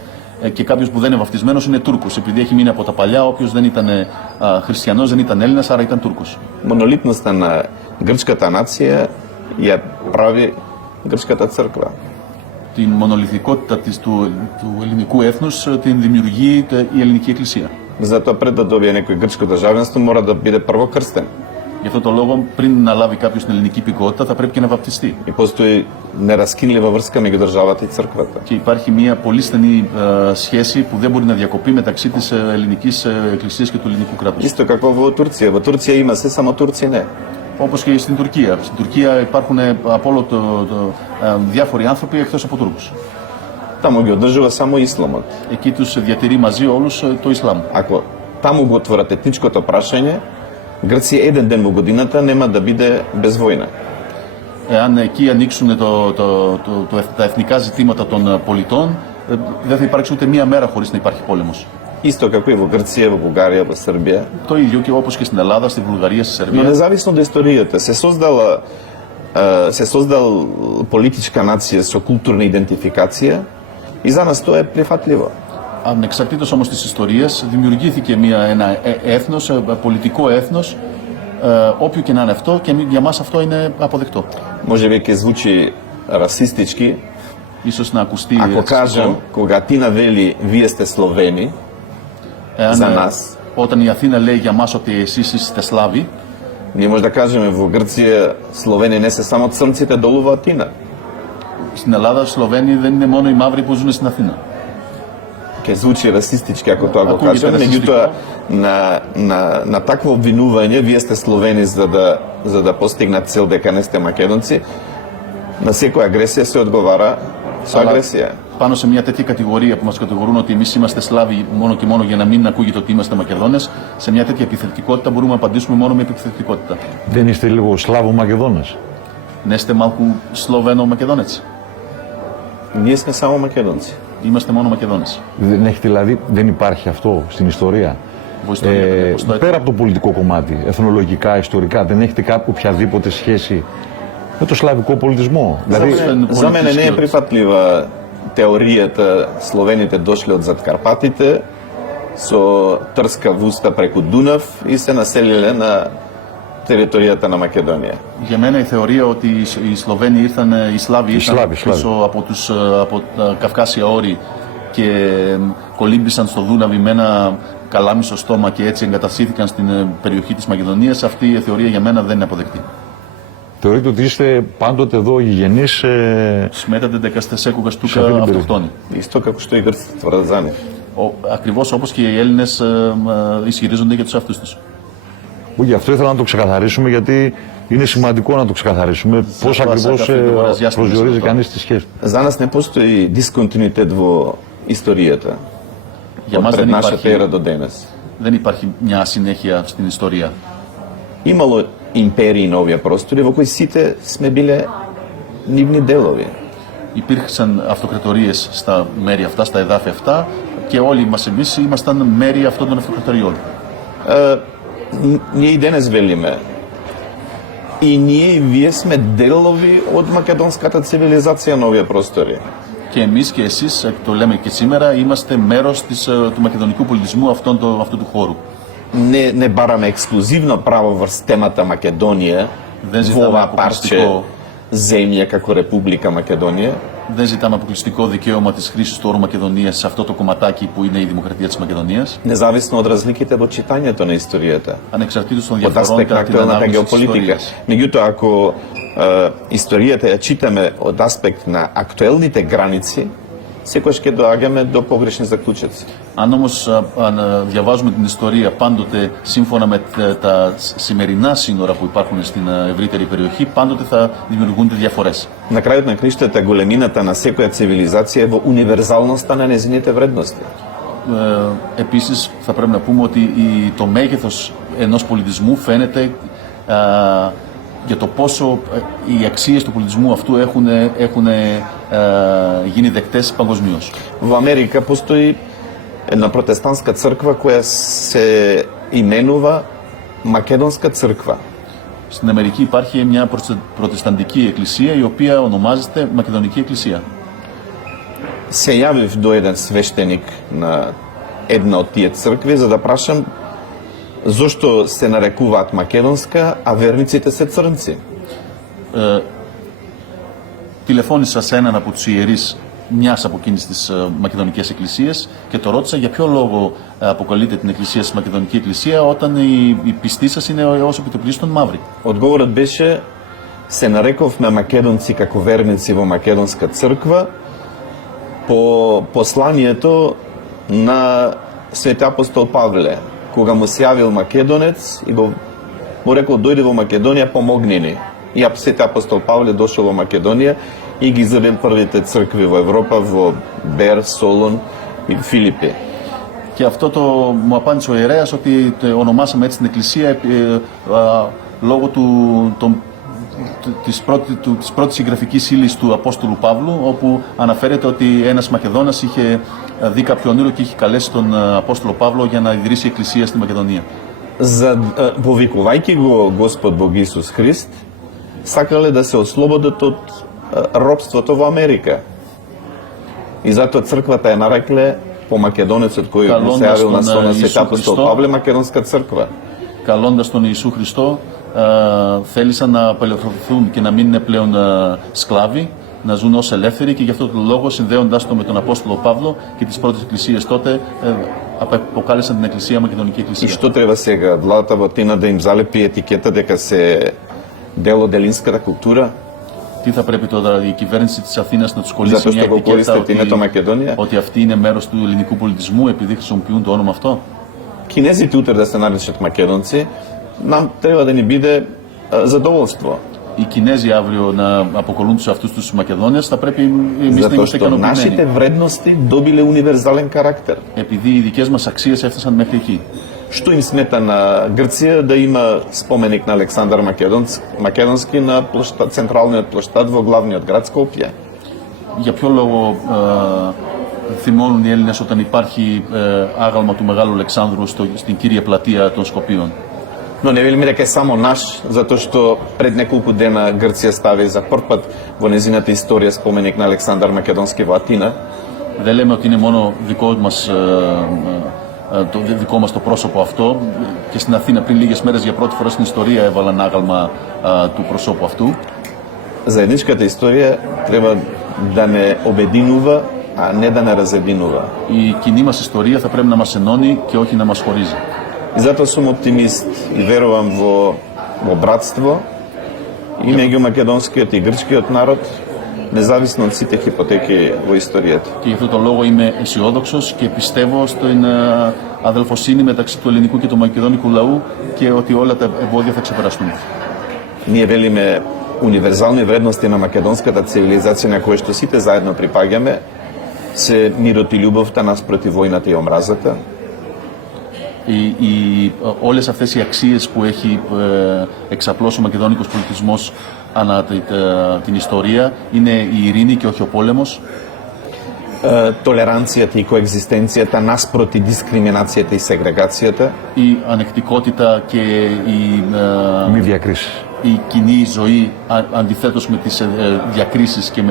Και κάποιος που δεν είναι βαφτισμένος είναι Τούρκος. Επειδή έχει μείνει από τα παλιά, όποιος δεν ήταν χριστιανός δεν ήταν Έλληνας, άρα ήταν Τούρκος. Монолитноста на грчката нација ја прави грчката црква. Την μονολιθικότητα του ελληνικού έθνους την δημιουργεί η ελληνική εκκλησία. Затоа пред да добие некој грчко државенство мора да биде прво крстен. Γι' αυτό το λόγο, πριν να λάβει κάποιος την ελληνική υπηκότητα, θα πρέπει και να βαπτιστεί. И постои нераскинлива врска меѓу државата и црквата. Και υπάρχει μια πολύ στενή σχέση που δεν μπορεί να διακοπεί μεταξύ της ελληνικής εκκλησίας και του ελληνικού κράτους. Исто како во Турција. Во Турција има се, само Турци не. Όπως και στην Τουρκία. Στην Τουρκία υπάρχουν από όλο διάφοροι άνθρωποι εκτός από Τούρκους. Таму ги одржува само исламот. Εκεί τους διατηρεί μαζί όλους το Ισλάμ. Ако таму го отворат етничкото прашање, Грција еден ден во годината нема да биде без војна. Εάν εκεί ανοίξουν τα εθνικά ζητήματα των πολιτών, δεν θα υπάρξει ούτε μία μέρα χωρίς να υπάρχει πόλεμος. Исто како и во Грција, во Бугарија, во Србија. Το ίδιο και όπως και στην Ελλάδα, στη Βουλγαρία, στη Но Σερβία. независно од историјата, се создал политичка нација со културна идентификација и за нас тоа е прифатливо. Ανεξαρτήτως όμως της ιστορίας, δημιουργήθηκε ένα έθνος, πολιτικό έθνος, όποιο και να είναι αυτό, και για μας αυτό είναι αποδεκτό. Може би ќе звучи расистички, Ίσως να ακουστεί ако кажам, кога Атина вели вие сте Словени, за нас, όταν η Αθήνα λέει για μας ότι εσείς είστε Σλάβοι, ние може да кажеме во Грција Словени не се само црнците долу во Атина. στην Ελλάδα Σλοβαίνοι δεν είναι μόνο οι μαύροι που ζουν στην Αθήνα. Ќе звучи расистички ако тоа го Ακούγεται кажем, расистικό. меѓутоа на такво обвинување вие сте Словени за да постигнат цел дека не сте македонци, на секоја агресија се одговара со Αλλά агресија. πάνω σε μια τέτοια κατηγορία που μας κατηγορούν ότι εμείς είμαστε Σλάβοι μόνο και μόνο για να μην ακούγεται ότι είμαστε Μακεδόνες, σε μια τέτοια επιθετικότητα μπορούμε να απαντήσουμε μόνο με επιθετικότητα. Δεν είστε λίγο Σλάβο Μακεδόνες? Ναι, είστε μάλκου Σλοβαίνο Μακεδόνες. Ние сме само македонци. Είμαστε μόνο Μακεδόνες. Δεν έχετε δηλαδή, δεν υπάρχει αυτό στην ιστορία. Πέρα από το πολιτικό κομμάτι, εθνολογικά, ιστορικά, δεν έχετε οποιαδήποτε σχέση με το σλαβικό πολιτισμό? Δηλαδή, За мене не е прифатлива теоријата Словените дошле од Заткарпатите со трска вуста преку Дунав и се населиле на територијата на Македонија. Για μένα η θεωρία ότι οι Σλοβαίνοι ήρθαν, οι Σλάβοι ήρθαν πίσω από τα Καυκάσια όρη και κολύμπησαν στο Δούναβι με ένα καλάμισο στόμα και έτσι εγκαταστήθηκαν στην περιοχή της Μακεδονίας. Αυτή η θεωρία για μένα δεν είναι αποδεκτή. θεωρείτε ότι είστε πάντοτε εδώ γηγενείς? Smetατε дека σте секогаш тука автохтони. Исто како што и грците тврдат за нив. Ακριβώς όπως και οι Έλληνες ισχυρίζονται για τους αυτούς τους. Γι' αυτό ήθελα να το ξεκαθαρίσουμε, γιατί είναι σημαντικό να το ξεκαθαρίσουμε πώς ακριβώς προσδιορίζει κανείς τη σχέση. За нас не постои дисконтинуитет во историјата. Για μας Од нашата ера до денес. Δεν υπάρχει μια συνέχεια στην ιστορία. Имало империи на овие простори во кои сите сме биле нивни делови. Υπήρξαν αυτοκρατορίες στα μέρη αυτά, στα εδάφη αυτά και όλοι μας εμείς ήμασταν μέρη αυτών των αυτοκρατοριών. Ние и денес велиме. И ние и вие сме делови од македонската цивилизација на овие простори. Και εμείς και εσείς, το λέμε και σήμερα, είμαστε μέρος του μακεδονικού πολιτισμού αυτού του χώρου. Не бараме ексклузивно право врз темата Македонија во оваа парче земја како Република Македонија. Δεν ζητάμε αποκλειστικό δικαίωμα της χρήσης του όρου Μακεδονίας σε αυτό το κομματάκι που είναι η Δημοκρατία της Μακεδονίας. Независно од разликите во читањето на историјата. Ανεξαρτήτως των Од διαφορών аспект на κατά την актуелната ανάγνωση της геополитика. ιστορίας. Меѓутоа, ако историјата ја читаме од аспект на актуелните граници, секогаш ќе доаѓаме до погрешни заклучоци. Αν όμως διαβάζουμε την ιστορία πάντοτε σύμφωνα με τα σημερινά σύνορα που υπάρχουν στην ευρύτερη περιοχή, πάντοτε θα δημιουργούνται διαφορές. На крајот на криштата, големината на секоја цивилизација е во универзалноста на незините вредности. Επίσης θα πρέπει να πούμε ότι το μέγεθος ενός πολιτισμού φαίνεται για το πόσο οι αξίες του πολιτισμού αυτού έχουν γίνει δεκτές παγκοσμίως. Во Америка постои една протестантска црква која се именува Македонска црква. Στην Αμερική υπάρχει μια προτεσταντική εκκλησία η οποία ονομάζεται Μακεδονική Εκκλησία. Се јавив до еден свештеник на една од тие цркви за да прашам зошто се нарекуваат македонска, а верниците се црнци. Τηλεφώνησα σε έναν από τους ιερείς μιας από εκείνες τις μακεδονικές εκκλησίες και το ρώτησα για ποιο λόγο αποκαλείται την εκκλησία στη Μακεδονική Εκκλησία όταν η πιστή σας είναι ως επιτοπλίστων μαύρη. Одговорот беше се нарековме македонци како верници во македонска црква по посланието на Свети апостол Павле, кога му се јавил македонец и му рекол дојди во Македонија, помогни ни. И Свети апостол Павле дошол во Македонија и ги изградил првите цркви во Европа, во Бер, Солон и Филипи. Και αυτό μου απάντησε ο ιερέας ότι ονομάσαμε έτσι την εκκλησία λόγω της πρώτης συγγραφικής ύλης του Απόστολου Παύλου, όπου αναφέρεται ότι ένας Μακεδόνας είχε δει κάποιο όνειρο και είχε καλέσει τον Απόστολο Παύλο για να ιδρύσει εκκλησία στη Μακεδονία. Повикувајќи го Господ Бог Исус Христ, сакале да се ослободат од робството во Америка. И затоа црквата ја нарекле по македонецот кој му се јавил на стол на Свети апостол Павле Македонска црква. Καλώντας τον Ιησού Χριστό, θέλησαν να απελευθερωθούν και να μην είναι πλέον σκλάβοι, να ζουν ως ελεύθεροι, και γι' αυτό τον λόγο, συνδέοντάς το με τον Απόστολο Παύλο και τις πρώτες εκκλησίες τότε, αποκάλεσαν την Εκκλησία Μακεδονική И Εκκλησία. што треба сега? Владата во Атина да им залепи етикета дека се дел од елинската култура? Τι θα πρέπει τώρα η κυβέρνηση της Αθήνας να τους κολλήσει Zato μια što го ετικέτα koristite името Македонија? ότι αυτή είναι μέρος του ελληνικού πολιτισμού επειδή χρησιμοποιούν το όνομα αυτό? Кинезите утре да се наречат македонци, нам треба да ни биде задоволство. Οι Κινέζοι αύριο να αποκολούν τους αυτούς τους Μακεδόνες, θα πρέπει εμείς να Затоа είμαστε што нашите ικανοποιημένοι. вредности добиле универзален карактер. Επειδή οι δικές μας αξίες έφτασαν μέχρι εκεί. Што им смета на Грција да има споменик на Александар Македонски на централниот площад во главниот град Скопје? Για ποιο λόγο θυμώνουν οι Έλληνες όταν υπάρχει άγαλμα του Μεγάλου Αλεξάνδρου στην κύρια πλατεία των Σκοπίων? Но не велиме дека е само наш, затоа што пред неколку дена Грција стави за прв пат во незината историја споменик на Александар Македонски во Атина. Δεν λέμε ότι είναι μόνο δικό μας το πρόσωπο αυτό. Και στην Αθήνα πριν λίγες μέρες για πρώτη φορά στην ιστορία έβαλαν άγαλμα του προσώπου αυτού. Заедничката историја треба да не обединува, а не да не разединува. Η κοινή μας ιστορία θα πρέπει να μας ενώνει και όχι να μας χωρίζει. И затоа сум оптимист и верувам во братство и меѓу македонскиот и грчкиот народ, независно од сите хипотеки во историјата. Και γι' αυτό το λόγο είμαι αισιόδοξος και πιστεύω στην αδελφοσύνη μεταξύ του ελληνικού και του μακεδονικού λαού και ότι όλα τα εμπόδια θα ξεπεραστούν. Ние велиме универзални вредности на македонската цивилизација на која што сите заедно припаѓаме се мирот и љубовта наспроти војната и омразата. Όλες αυτές οι αξίες που έχει εξαπλώσει ο μακεδονικός πολιτισμός ανά την ιστορία είναι η ειρήνη και όχι ο πόλεμος. Толеранцијата и коегзистенцијата наспроти дискриминацијата и сегрегацијата. Η ανεκτικότητα και Μη διακρίσεις. η κοινή ζωή αντιθέτως με τις διακρίσεις και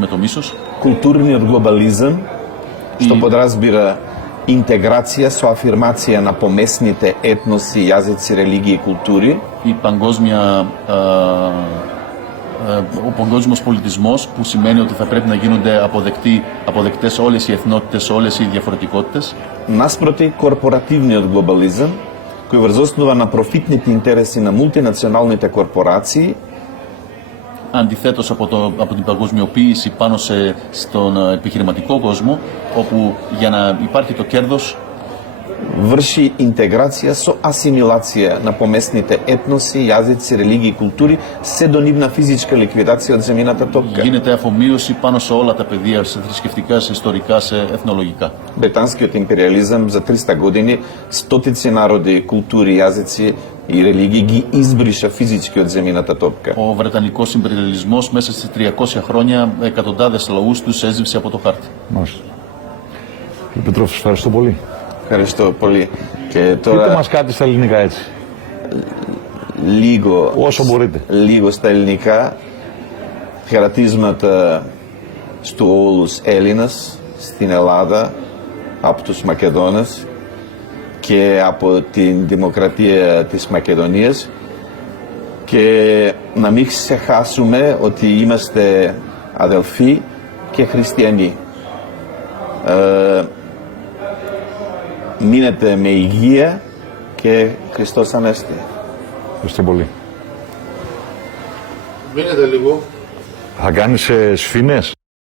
με το μίσος. Културниот глобализам, што подразбира интеграција со афирмација на помесните етноси, јазици, религии и култури. Ο παγκόσμιος πολιτισμός που σημαίνει ότι θα πρέπει να γίνονται αποδεκτές όλες οι εθνότητες, όλες οι διαφορετικότητες. Наспроти корпоративниот глобализам, кој врз основа на профитните интереси на мултинационалните корпорации, Αντιθέτως από την παγκοσμιοποίηση πάνω στον επιχειρηματικό κόσμο, όπου για να υπάρχει το κέρδος врши интеграција со асимилација на помесните етноси, јазици, религии и култури, се до нивна физичка ликвидација од земјината топка. γίνεται αφομοίωση πάνω σε όλα τα πεδία, σε θρησκευτικά, σε ιστορικά, σε εθνολογικά. Британскиот империализам за 300 години стотици народи, култури, јазици и религии ги избриша физички од земјината топка. Ο Βρετανικός ιμπεριαλισμός μέσα στις 300 χρόνια εκατοντάδες λαούς τους έζυψε από το χάρτη. Μάλιστα. Κύριε Πετρόφ, σας ευχαριστώ πολύ. Ευχαριστώ πολύ. Και Πείτε τώρα μας κάτι στα ελληνικά έτσι. λίγο, Όσο μπορείτε. λίγο στα ελληνικά, χαιρετίσματα στο όλους Έλληνας στην Ελλάδα, από τους Μακεδόνες και από την Δημοκρατία της Μακεδονίας, και να μην ξεχάσουμε ότι είμαστε αδελφοί και χριστιανοί. Μείνετε με υγεία και Χριστός Ανέστη. Ευχαριστώ πολύ. Μείνετε λίγο. Θα κάνεις σφήνες.